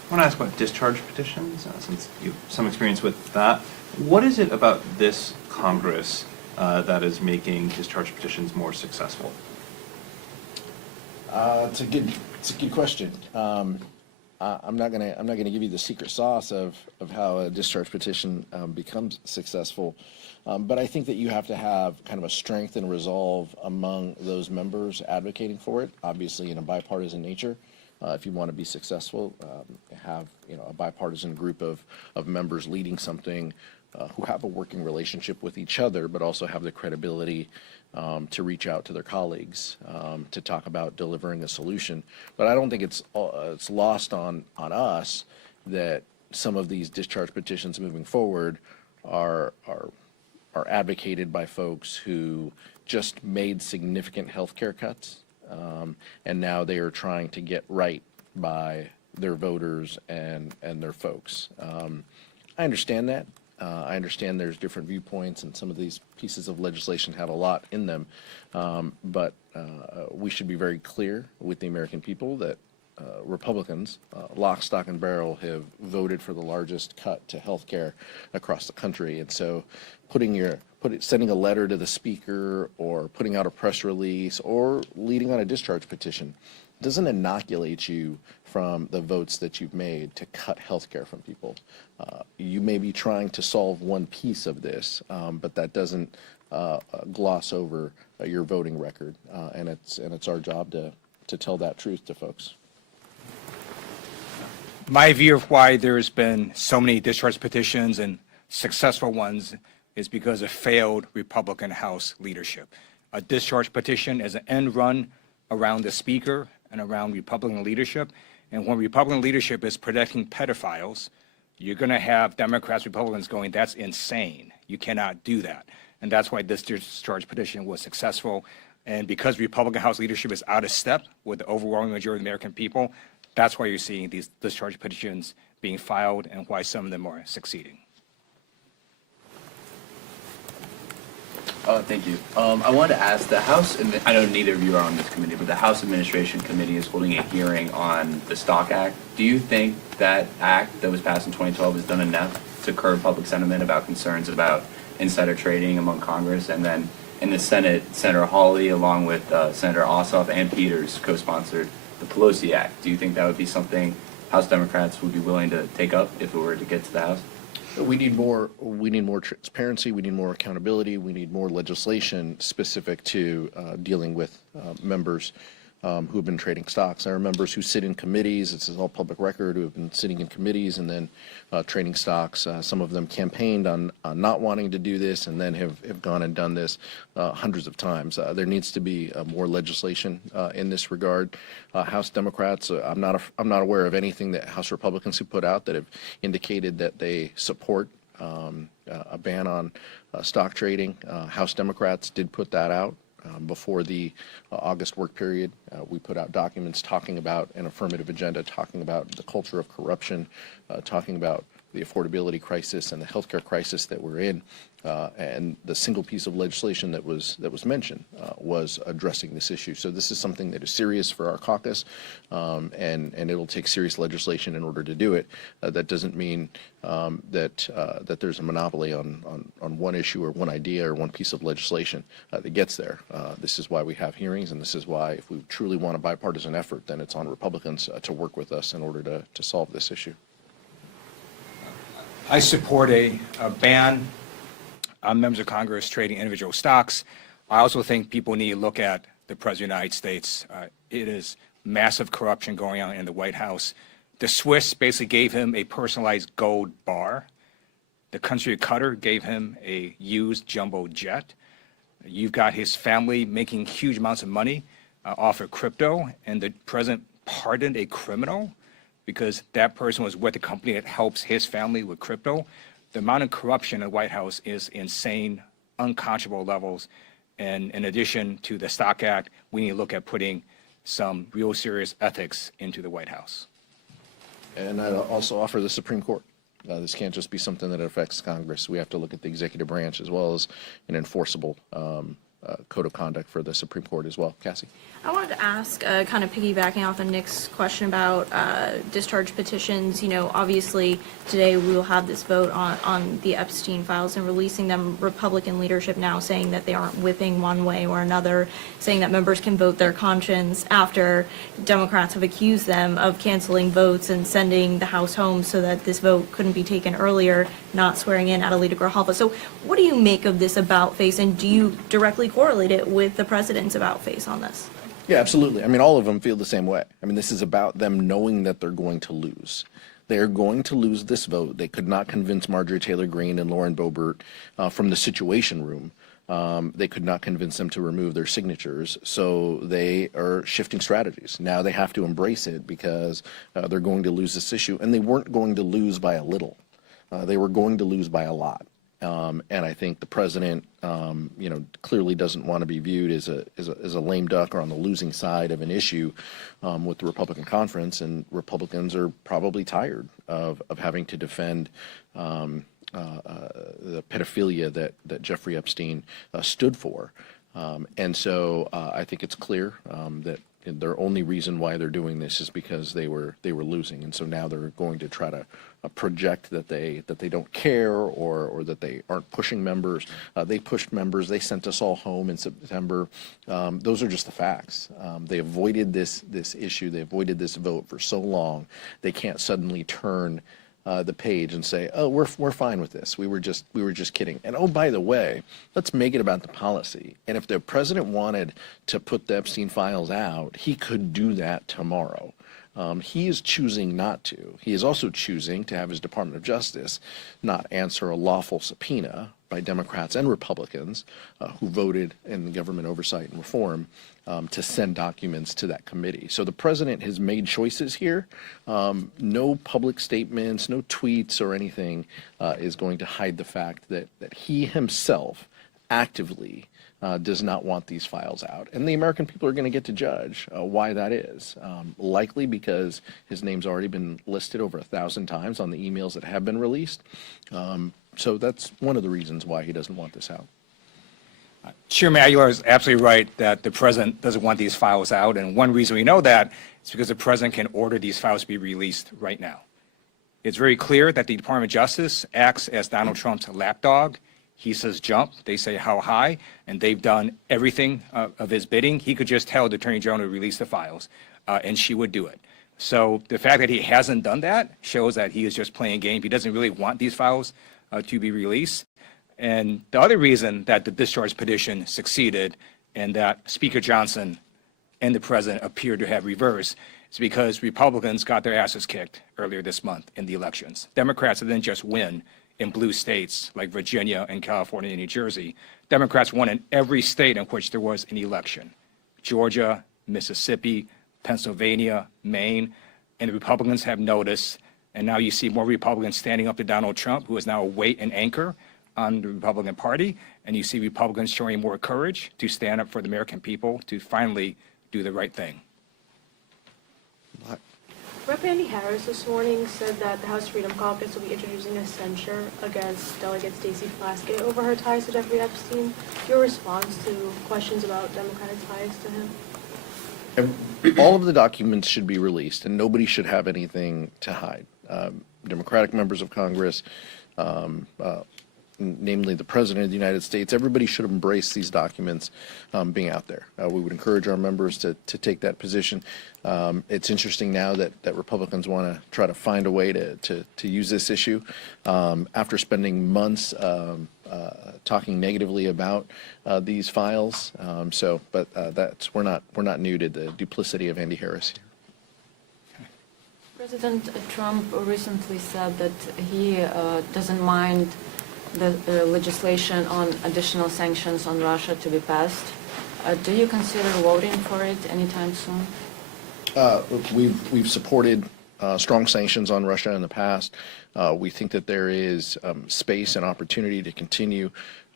I want to ask about discharge petitions, since you have some experience with that. What is it about this Congress that is making discharge petitions more successful? It's a good question. I'm not gonna give you the secret sauce of how a discharge petition becomes successful, but I think that you have to have kind of a strength and resolve among those members advocating for it. Obviously, in a bipartisan nature, if you want to be successful, have a bipartisan group of members leading something who have a working relationship with each other, but also have the credibility to reach out to their colleagues to talk about delivering a solution. But I don't think it's lost on us that some of these discharge petitions moving forward are advocated by folks who just made significant health care cuts, and now they are trying to get right by their voters and their folks. I understand that. I understand there's different viewpoints, and some of these pieces of legislation have a lot in them. But we should be very clear with the American people that Republicans, lock, stock, and barrel, have voted for the largest cut to health care across the country. And so sending a letter to the speaker or putting out a press release or leading on a discharge petition doesn't inoculate you from the votes that you've made to cut health care from people. You may be trying to solve one piece of this, but that doesn't gloss over your voting record. And it's our job to tell that truth to folks. My view of why there's been so many discharge petitions and successful ones is because of failed Republican House leadership. A discharge petition is an end run around the speaker and around Republican leadership. And when Republican leadership is protecting pedophiles, you're going to have Democrats, Republicans going, that's insane. You cannot do that. And that's why this discharge petition was successful. And because Republican House leadership is out of step with the overwhelming majority of the American people, that's why you're seeing these discharge petitions being filed and why some of them are succeeding. Thank you. I wanted to ask the House, and I know neither of you are on this committee, but the House Administration Committee is holding a hearing on the Stock Act. Do you think that act that was passed in 2012 has done enough to curb public sentiment about concerns about insider trading among Congress? And then in the Senate, Senator Hawley, along with Senator Ossoff and Peters, co-sponsored the Pelosi Act. Do you think that would be something House Democrats would be willing to take up if it were to get to the House? We need more transparency. We need more accountability. We need more legislation specific to dealing with members who have been trading stocks. There are members who sit in committees. This is all public record, who have been sitting in committees and then trading stocks. Some of them campaigned on not wanting to do this and then have gone and done this hundreds of times. There needs to be more legislation in this regard. House Democrats, I'm not aware of anything that House Republicans have put out that have indicated that they support a ban on stock trading. House Democrats did put that out. Before the August work period, we put out documents talking about an affirmative agenda, talking about the culture of corruption, talking about the affordability crisis and the healthcare crisis that we're in. And the single piece of legislation that was mentioned was addressing this issue. So this is something that is serious for our caucus, and it'll take serious legislation in order to do it. That doesn't mean that there's a monopoly on one issue or one idea or one piece of legislation that gets there. This is why we have hearings, and this is why, if we truly want a bipartisan effort, then it's on Republicans to work with us in order to solve this issue. I support a ban on members of Congress trading individual stocks. I also think people need to look at the President of the United States. It is massive corruption going on in the White House. The Swiss basically gave him a personalized gold bar. The country of Qatar gave him a used jumbo jet. You've got his family making huge amounts of money off of crypto, and the president pardoned a criminal because that person was with a company that helps his family with crypto. The amount of corruption in the White House is insane, unconscionable levels. And in addition to the Stock Act, we need to look at putting some real serious ethics into the White House. And I'd also offer the Supreme Court. This can't just be something that affects Congress. We have to look at the executive branch as well as an enforceable code of conduct for the Supreme Court as well. Cassie? I wanted to ask, kind of piggybacking off of Nick's question about discharge petitions. You know, obviously, today we will have this vote on the Epstein files and releasing them. Republican leadership now saying that they aren't whipping one way or another, saying that members can vote their conscience after Democrats have accused them of canceling votes and sending the House home so that this vote couldn't be taken earlier, not swearing in Adelita Grijalva. So what do you make of this about face, and do you directly correlate it with the president's about face on this? Yeah, absolutely. I mean, all of them feel the same way. I mean, this is about them knowing that they're going to lose. They are going to lose this vote. They could not convince Marjorie Taylor Greene and Lauren Boebert from the Situation Room. They could not convince them to remove their signatures, so they are shifting strategies. Now they have to embrace it because they're going to lose this issue, and they weren't going to lose by a little. They were going to lose by a lot. And I think the president, clearly doesn't want to be viewed as a lame duck or on the losing side of an issue with the Republican conference. And Republicans are probably tired of having to defend the pedophilia that Jeffrey Epstein stood for. And so I think it's clear that their only reason why they're doing this is because they were losing, and so now they're going to try to project that they don't care or that they aren't pushing members. They pushed members. They sent us all home in September. Those are just the facts. They avoided this issue. They avoided this vote for so long. They can't suddenly turn the page and say, "Oh, we're fine with this. We were just kidding." And oh, by the way, let's make it about the policy. And if the president wanted to put the Epstein files out, he could do that tomorrow. He is choosing not to. He is also choosing to have his Department of Justice not answer a lawful subpoena by Democrats and Republicans who voted in the Government Oversight and Reform to send documents to that committee. So the president has made choices here. No public statements, no tweets or anything is going to hide the fact that he himself actively does not want these files out. And the American people are going to get to judge why that is. Likely because his name's already been listed over 1,000 times on the emails that have been released. So that's one of the reasons why he doesn't want this out. Chairman Aguilar is absolutely right that the president doesn't want these files out, and one reason we know that is because the president can order these files to be released right now. It's very clear that the Department of Justice acts as Donald Trump's lapdog. He says jump, they say how high, and they've done everything of his bidding. He could just tell the Attorney General to release the files, and she would do it. So the fact that he hasn't done that shows that he is just playing a game. He doesn't really want these files to be released. And the other reason that the discharge petition succeeded and that Speaker Johnson and the president appeared to have reversed is because Republicans got their asses kicked earlier this month in the elections. Democrats didn't just win in blue states like Virginia and California and New Jersey. Democrats won in every state in which there was an election: Georgia, Mississippi, Pennsylvania, Maine. And the Republicans have noticed, and now you see more Republicans standing up to Donald Trump, who is now a weight and anchor on the Republican Party, and you see Republicans showing more courage to stand up for the American people to finally do the right thing. Rep. Andy Harris this morning said that the House Freedom Caucus will be introducing a censure against Delegate Stacey Plaskett over her ties to Jeffrey Epstein. Your response to questions about Democratic ties to him? All of the documents should be released, and nobody should have anything to hide. Democratic members of Congress, namely the President of the United States, everybody should embrace these documents being out there. We would encourage our members to take that position. It's interesting now that Republicans want to try to find a way to use this issue after spending months talking negatively about these files. But we're not new to the duplicity of Andy Harris here. President Trump recently said that he doesn't mind the legislation on additional sanctions on Russia to be passed. Do you consider voting for it anytime soon? We've supported strong sanctions on Russia in the past. We think that there is space and opportunity to continue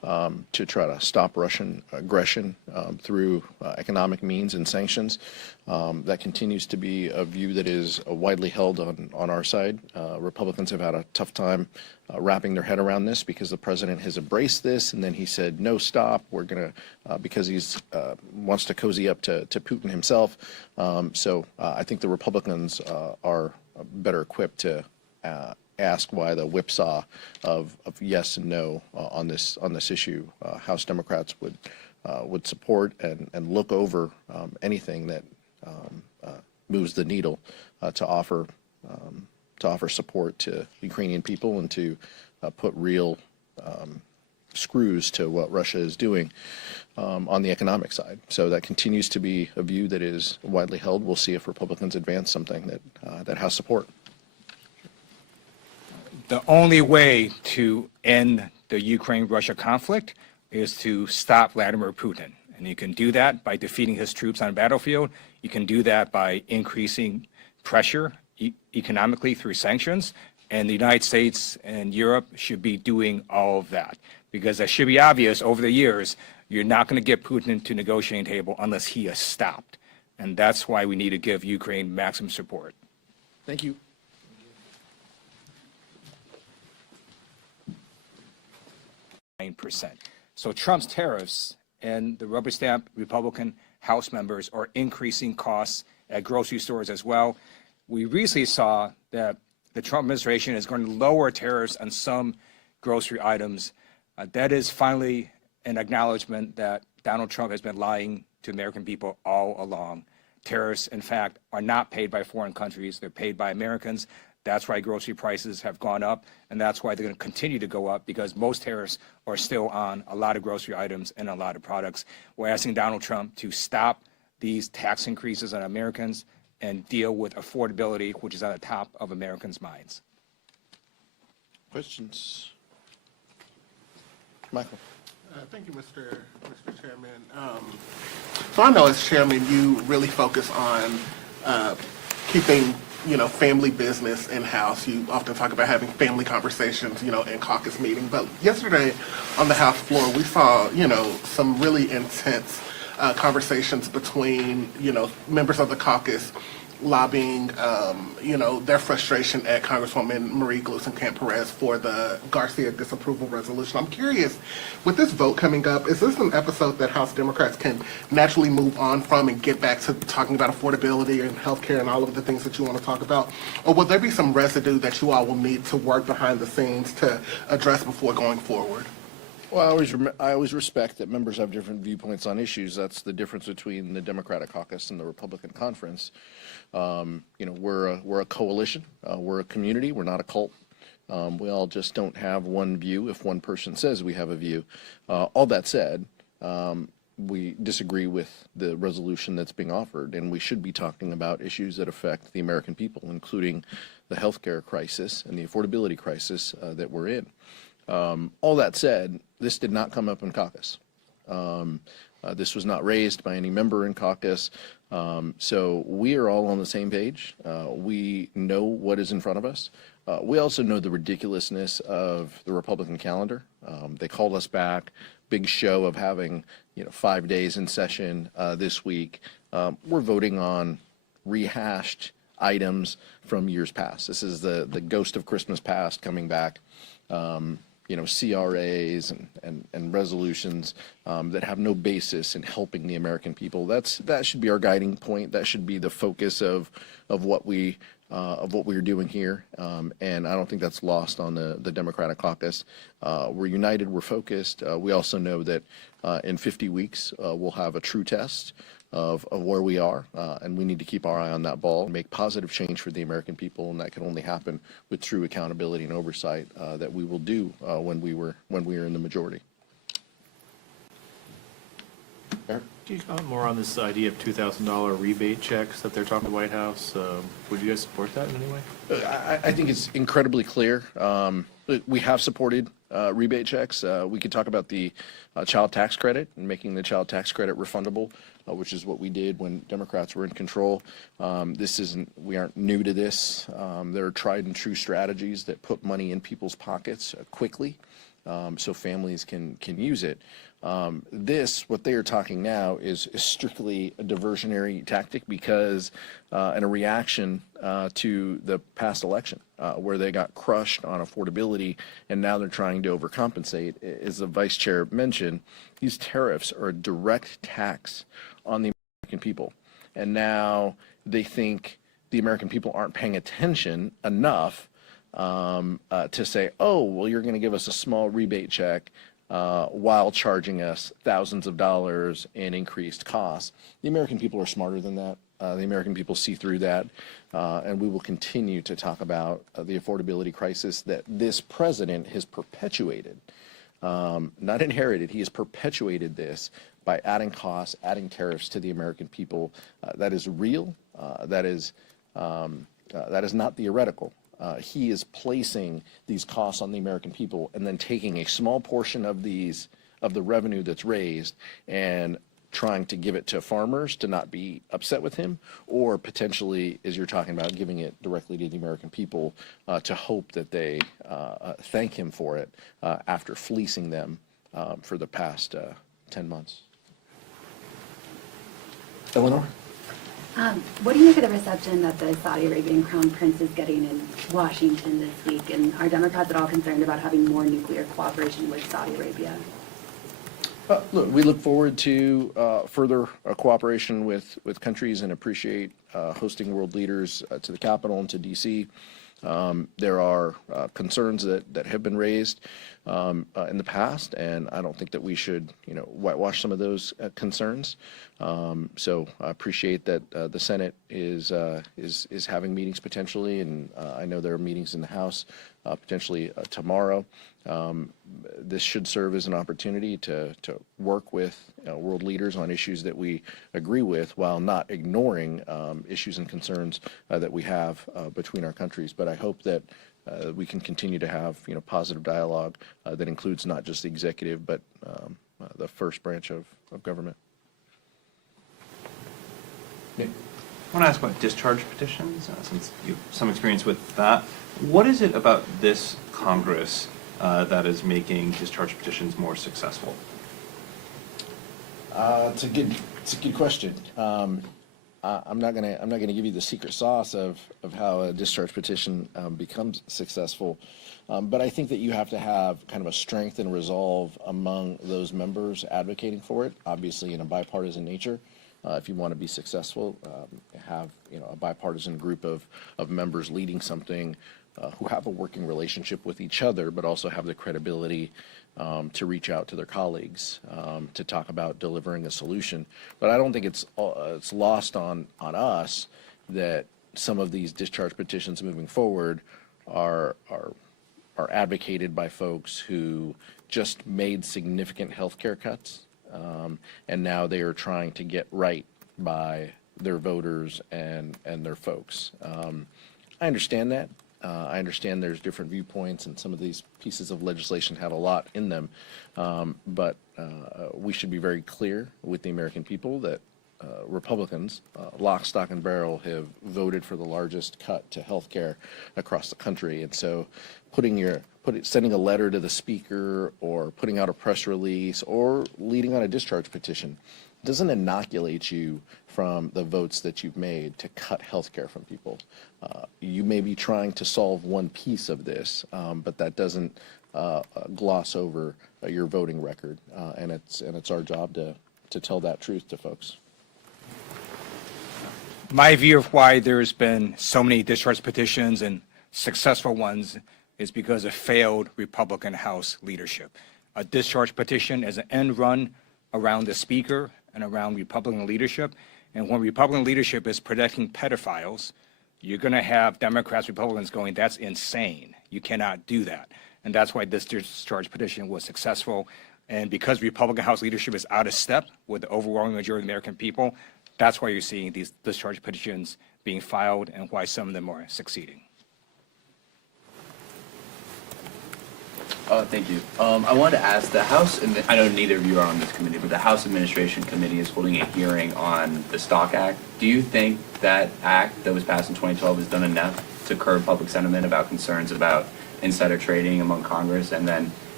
to try to stop Russian aggression through economic means and sanctions. That continues to be a view that is widely held on our side. Republicans have had a tough time wrapping their head around this because the president has embraced this, and then he said, no, stop, we're going to, because he's wants to cozy up to Putin himself. So I think the Republicans are better equipped to ask why the whipsaw of yes and no on this issue. House Democrats would support and look over anything that moves the needle to offer support to Ukrainian people and to put real screws to what Russia is doing on the economic side. So that continues to be a view that is widely held. We'll see if Republicans advance something that has support. The only way to end the Ukraine-Russia conflict is to stop Vladimir Putin. And you can do that by defeating his troops on the battlefield. You can do that by increasing pressure economically through sanctions. And the United States and Europe should be doing all of that. Because it should be obvious over the years, you're not going to get Putin to negotiating table unless he is stopped. And that's why we need to give Ukraine maximum support. Thank you. %. So Trump's tariffs and the rubber stamp Republican House members are increasing costs at grocery stores as well. We recently saw that the Trump administration is going to lower tariffs on some grocery items. That is finally an acknowledgement that Donald Trump has been lying to American people all along. Tariffs, in fact, are not paid by foreign countries. They're paid by Americans. That's why grocery prices have gone up, and that's why they're going to continue to go up, because most tariffs are still on a lot of grocery items and a lot of products. We're asking Donald Trump to stop these tax increases on Americans and deal with affordability, which is at the top of Americans' minds. Questions? Michael. Thank you, Mr. Chairman. So I know as chairman, you really focus on keeping, family business in-house. You often talk about having family conversations, in caucus meeting. But yesterday on the House floor, we saw, some really intense conversations between, members of the caucus lobbying, their frustration at Congresswoman Marie Gluesenkamp-Perez for the Garcia disapproval resolution. I'm curious, with this vote coming up, is this an episode that House Democrats can naturally move on from and get back to talking about affordability and healthcare and all of the things that you want to talk about? Or will there be some residue that you all will need to work behind the scenes to address before going forward? Well, I always respect that members have different viewpoints on issues. That's the difference between the Democratic caucus and the Republican conference. We're a coalition. We're a community. We're not a cult. We all just don't have one view if one person says we have a view. All that said, we disagree with the resolution that's being offered, and we should be talking about issues that affect the American people, including the healthcare crisis and the affordability crisis that we're in. All that said, this did not come up in caucus. This was not raised by any member in caucus. So we are all on the same page. We know what is in front of us. We also know the ridiculousness of the Republican calendar. They called us back, big show of having 5 days in session this week. We're voting on rehashed items from years past. This is the ghost of Christmas past coming back. CRAs and resolutions that have no basis in helping the American people. That should be our guiding point. That should be the focus of what we're doing here. And I don't think that's lost on the Democratic caucus. We're united. We're focused. We also know that in 50 weeks we'll have a true test of where we are, and we need to keep our eye on that ball and make positive change for the American people, and that can only happen with true accountability and oversight that we will do when we are in the majority. Eric? Can you comment more on this idea of $2,000 rebate checks that they're talking to the White House? Would you guys support that in any way? I think it's incredibly clear. We have supported rebate checks. We could talk about the child tax credit and making the child tax credit refundable, which is what we did when Democrats were in control. We aren't new to this. There are tried and true strategies that put money in people's pockets quickly. so families can use it. What they are talking now is strictly a diversionary tactic because, and a reaction to the past election, where they got crushed on affordability, and now they're trying to overcompensate. As the vice chair mentioned, these tariffs are a direct tax on the American people, and now they think the American people aren't paying attention enough to say, oh, well, you're going to give us a small rebate check while charging us thousands of dollars in increased costs. The American people are smarter than that. The American people see through that, and we will continue to talk about the affordability crisis that this president has perpetuated, not inherited. He has perpetuated this by adding costs, adding tariffs to the American people. That is real. That is not theoretical. He is placing these costs on the American people and then taking a small portion of the revenue that's raised and trying to give it to farmers to not be upset with him, or potentially, as you're talking about, giving it directly to the American people to hope that they thank him for it after fleecing them for the past 10 months. Eleanor? What do you make of the reception that the Saudi Arabian Crown Prince is getting in Washington this week? And are Democrats at all concerned about having more nuclear cooperation with Saudi Arabia? Look, we look forward to further cooperation with countries and appreciate hosting world leaders to the Capitol and to D.C. There are concerns that have been raised in the past, and I don't think that we should, whitewash some of those concerns. So I appreciate that the Senate is having meetings potentially, and I know there are meetings in the House potentially tomorrow. This should serve as an opportunity to work with world leaders on issues that we agree with, while not ignoring issues and concerns that we have between our countries. But I hope that we can continue to have positive dialogue that includes not just the executive, but the first branch of government. I want to ask about discharge petitions, since you have some experience with that. What is it about this Congress that is making discharge petitions more successful? It's a good question. I'm not gonna give you the secret sauce of how a discharge petition becomes successful, but I think that you have to have kind of a strength and resolve among those members advocating for it. Obviously, in a bipartisan nature, if you want to be successful, have a bipartisan group of members leading something who have a working relationship with each other, but also have the credibility to reach out to their colleagues to talk about delivering a solution. But I don't think it's lost on us that some of these discharge petitions moving forward are advocated by folks who just made significant health care cuts, and now they are trying to get right by their voters and their folks. I understand that. I understand there's different viewpoints, and some of these pieces of legislation have a lot in them, but we should be very clear with the American people that Republicans, lock, stock, and barrel, have voted for the largest cut to health care across the country. And so sending a letter to the speaker, or putting out a press release, or leading on a discharge petition doesn't inoculate you from the votes that you've made to cut health care from people. You may be trying to solve one piece of this, but that doesn't gloss over your voting record, and it's our job to tell that truth to folks. My view of why there's been so many discharge petitions and successful ones is because of failed Republican House leadership. A discharge petition is an end run around the speaker and around Republican leadership. And when Republican leadership is protecting pedophiles, you're going to have Democrats, Republicans going, that's insane. You cannot do that. And that's why this discharge petition was successful. And because Republican House leadership is out of step with the overwhelming majority of the American people, that's why you're seeing these discharge petitions being filed and why some of them are succeeding. Thank you. I wanted to ask the House, and I know neither of you are on this committee, but the House Administration Committee is holding a hearing on the Stock Act. Do you think that act that was passed in 2012 has done enough to curb public sentiment about concerns about insider trading among Congress? And then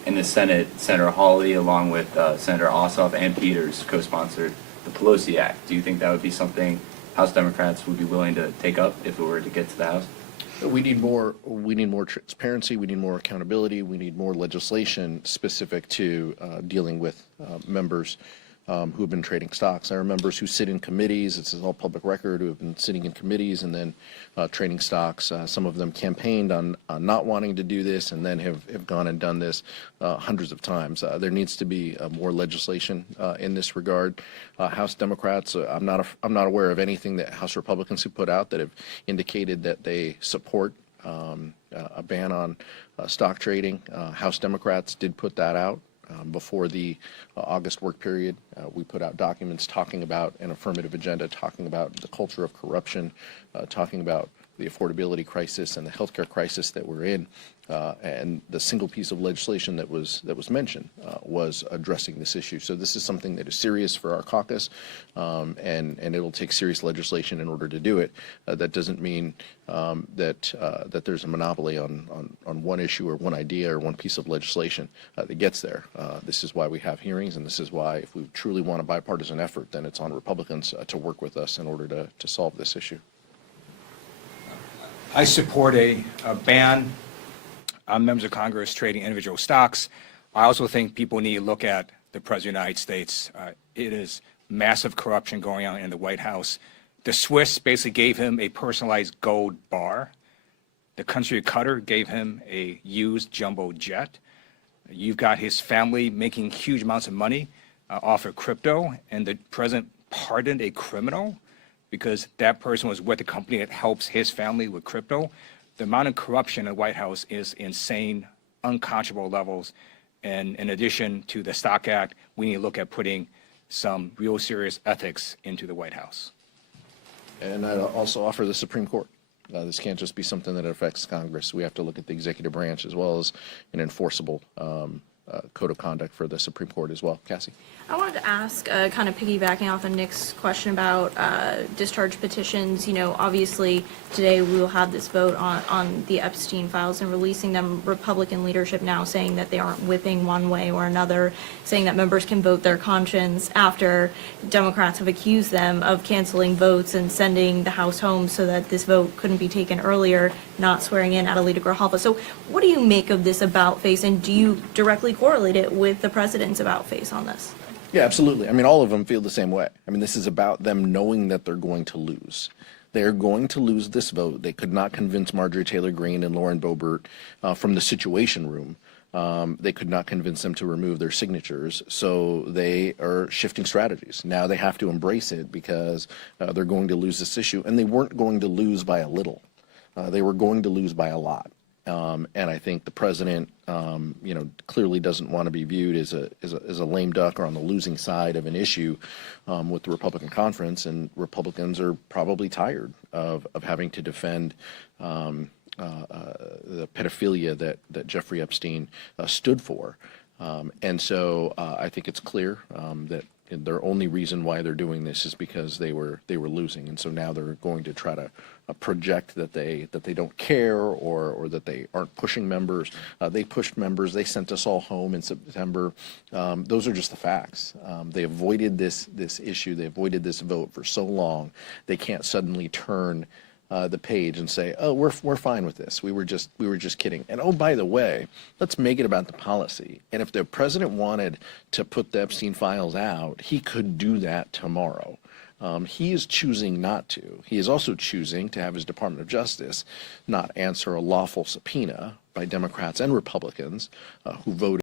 In the Senate, Senator Hawley, along with Senator Ossoff and Peters, co-sponsored the Pelosi Act. Do you think that would be something House Democrats would be willing to take up if it were to get to the House? We need more transparency, we need more accountability, we need more legislation specific to dealing with members who have been trading stocks. There are members who sit in committees, this is all public record, who have been sitting in committees and then trading stocks. Some of them campaigned on not wanting to do this and then have gone and done this hundreds of times. There needs to be more legislation in this regard. House Democrats, I'm not aware of anything that House Republicans have put out that have indicated that they support a ban on stock trading. House Democrats did put that out. Before the August work period, we put out documents talking about an affirmative agenda, talking about the culture of corruption, talking about the affordability crisis and the healthcare crisis that we're in. And the single piece of legislation that was mentioned was addressing this issue. So this is something that is serious for our caucus, and it'll take serious legislation in order to do it. That doesn't mean that there's a monopoly on one issue or one idea or one piece of legislation that gets there. This is why we have hearings, and this is why, if we truly want a bipartisan effort, then it's on Republicans to work with us in order to solve this issue. I support a ban on members of Congress trading individual stocks. I also think people need to look at the President of the United States. It is massive corruption going on in the White House. The Swiss basically gave him a personalized gold bar. The country of Qatar gave him a used jumbo jet. You've got his family making huge amounts of money off of crypto, and the president pardoned a criminal because that person was with a company that helps his family with crypto. The amount of corruption in the White House is insane, unconscionable levels. And in addition to the Stock Act, we need to look at putting some real serious ethics into the White House. And I'd also offer the Supreme Court. This can't just be something that affects Congress. We have to look at the executive branch as well as an enforceable code of conduct for the Supreme Court as well. Cassie? I wanted to ask, kind of piggybacking off of Nick's question about discharge petitions. You know, obviously today we will have this vote on the Epstein files and releasing them. Republican leadership now saying that they aren't whipping one way or another, saying that members can vote their conscience after Democrats have accused them of canceling votes and sending the House home so that this vote couldn't be taken earlier, not swearing in Adelita Grijalva. So what do you make of this about face, and do you directly correlate it with the president's about face on this? Yeah, absolutely. I mean, all of them feel the same way. I mean, this is about them knowing that they're going to lose. They're going to lose this vote. They could not convince Marjorie Taylor Greene and Lauren Boebert from the Situation Room. They could not convince them to remove their signatures, so they are shifting strategies. Now they have to embrace it because they're going to lose this issue, and they weren't going to lose by a little. They were going to lose by a lot. And I think the president, clearly doesn't want to be viewed as a lame duck or on the losing side of an issue with the Republican conference. And Republicans are probably tired of having to defend the pedophilia that Jeffrey Epstein stood for. And so I think it's clear that their only reason why they're doing this is because they were losing, and so now they're going to try to project that they don't care or that they aren't pushing members. They pushed members. They sent us all home in September. Those are just the facts. They avoided this issue. They avoided this vote for so long. They can't suddenly turn the page and say, "Oh, we're fine with this. We were just kidding." And oh, by the way, let's make it about the policy. And if the president wanted to put the Epstein files out, he could do that tomorrow. He is choosing not to. He is also choosing to have his Department of Justice not answer a lawful subpoena by Democrats and Republicans who voted